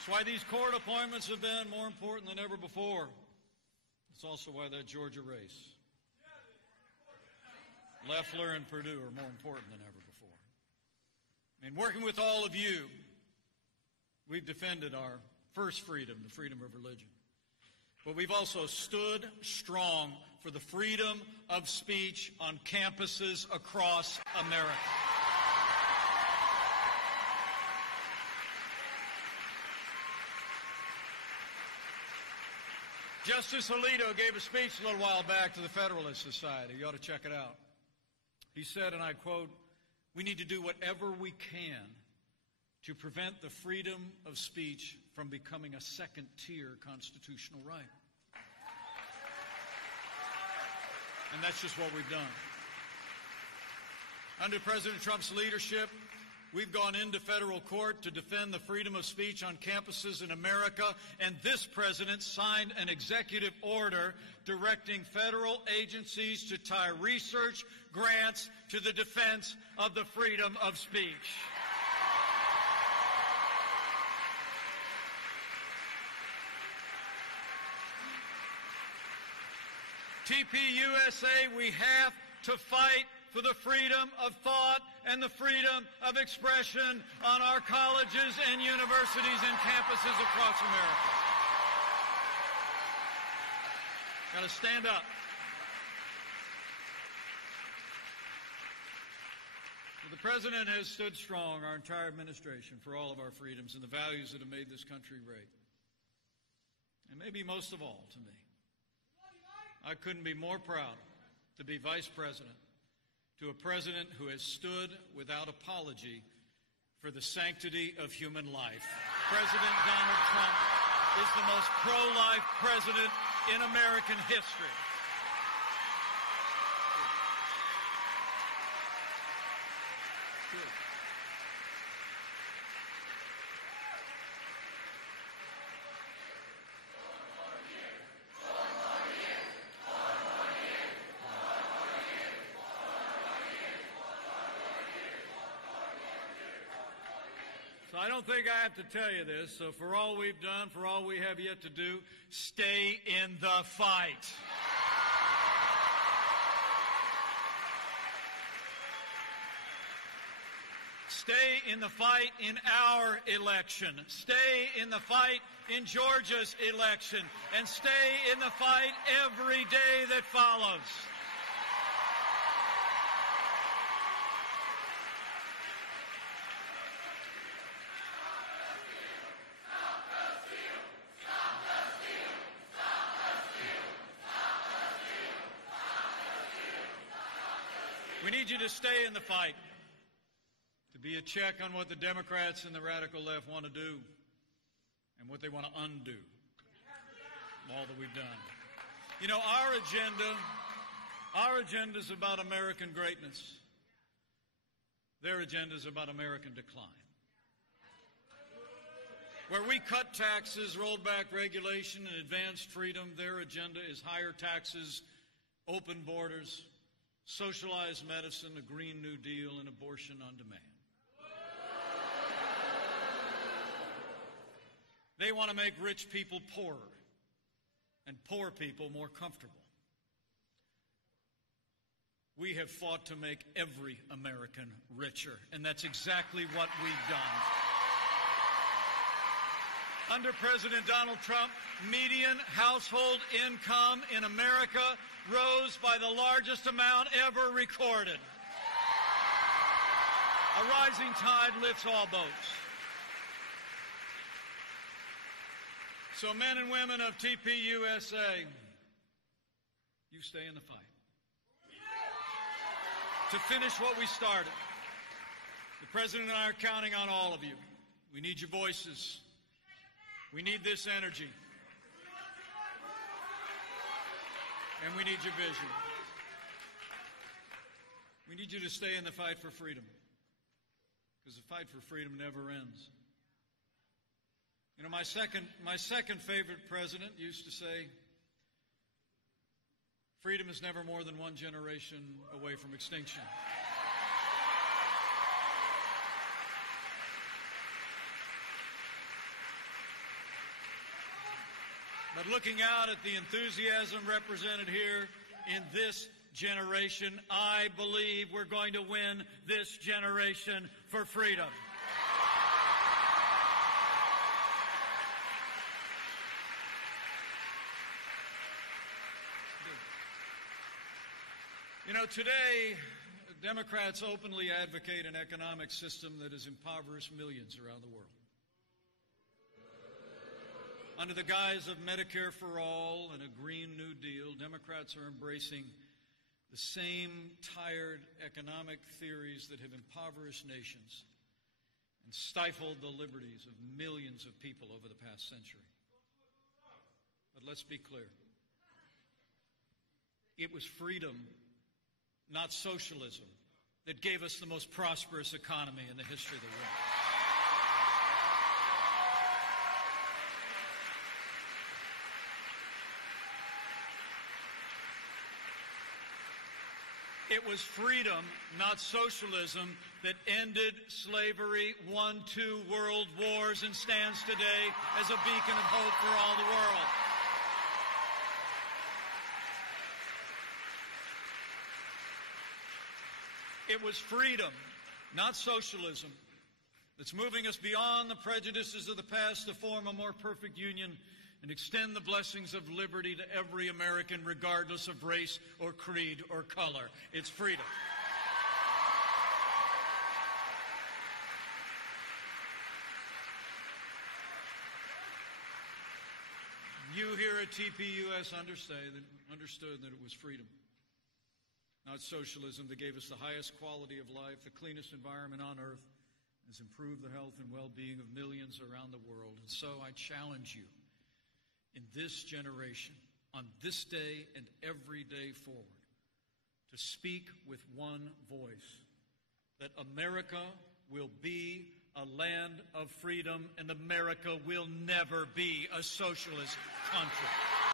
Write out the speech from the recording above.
That's why these court appointments have been more important than ever before. It's also why that Georgia race, Loeffler and Perdue, are more important than ever before. And working with all of you, we've defended our first freedom, the freedom of religion. But we've also stood strong for the freedom of speech on campuses across America. Justice Alito gave a speech a little while back to the Federalist Society. You ought to check it out. He said, and I quote, "We need to do whatever we can to prevent the freedom of speech from becoming a second-tier constitutional right." And that's just what we've done. Under President Trump's leadership, we've gone into federal court to defend the freedom of speech on campuses in America, and this president signed an executive order directing federal agencies to tie research grants to the defense of the freedom of speech. TPUSA, we have to fight for the freedom of thought and the freedom of expression on our colleges and universities and campuses across America. Got to stand up. Well, the President has stood strong, our entire administration, for all of our freedoms and the values that have made this country great. And maybe most of all to me, I couldn't be more proud to be Vice President to a president who has stood without apology for the sanctity of human life. President Donald Trump is the most pro-life president in American history. Good. So I don't think I have to tell you this. So for all we've done, for all we have yet to do, stay in the fight. Stay in the fight in our election. Stay in the fight in Georgia's election. And stay in the fight every day that follows. We need you to stay in the fight, to be a check on what the Democrats and the radical left want to do and what they want to undo, all that we've done. You know, our agenda is about American greatness. Their agenda is about American decline. Where we cut taxes, rolled back regulation, and advanced freedom, their agenda is higher taxes, open borders, socialized medicine, a Green New Deal, and abortion on demand. They want to make rich people poorer and poor people more comfortable. We have fought to make every American richer, and that's exactly what we've done. Under President Donald Trump, median household income in America rose by the largest amount ever recorded. A rising tide lifts all boats. So men and women of TPUSA, you stay in the fight. To finish what we started, the President and I are counting on all of you. We need your voices. We need this energy. And we need your vision. We need you to stay in the fight for freedom, because the fight for freedom never ends. You know, my second favorite president used to say, freedom is never more than one generation away from extinction. But looking out at the enthusiasm represented here in this generation, I believe we're going to win this generation for freedom. You know, today, Democrats openly advocate an economic system that has impoverished millions around the world. Under the guise of Medicare for All and a Green New Deal, Democrats are embracing the same tired economic theories that have impoverished nations and stifled the liberties of millions of people over the past century. But let's be clear. It was freedom, not socialism, that gave us the most prosperous economy in the history of the world. It was freedom, not socialism, that ended slavery, won 2 world wars, and stands today as a beacon of hope for all the world. It was freedom, not socialism, that's moving us beyond the prejudices of the past to form a more perfect union and extend the blessings of liberty to every American, regardless of race or creed or color. It's freedom. You here at TPUS understood that it was freedom, not socialism, that gave us the highest quality of life, the cleanest environment on earth, has improved the health and well-being of millions around the world. And so I challenge you in this generation, on this day and every day forward, to speak with one voice that America will be a land of freedom and America will never be a socialist country.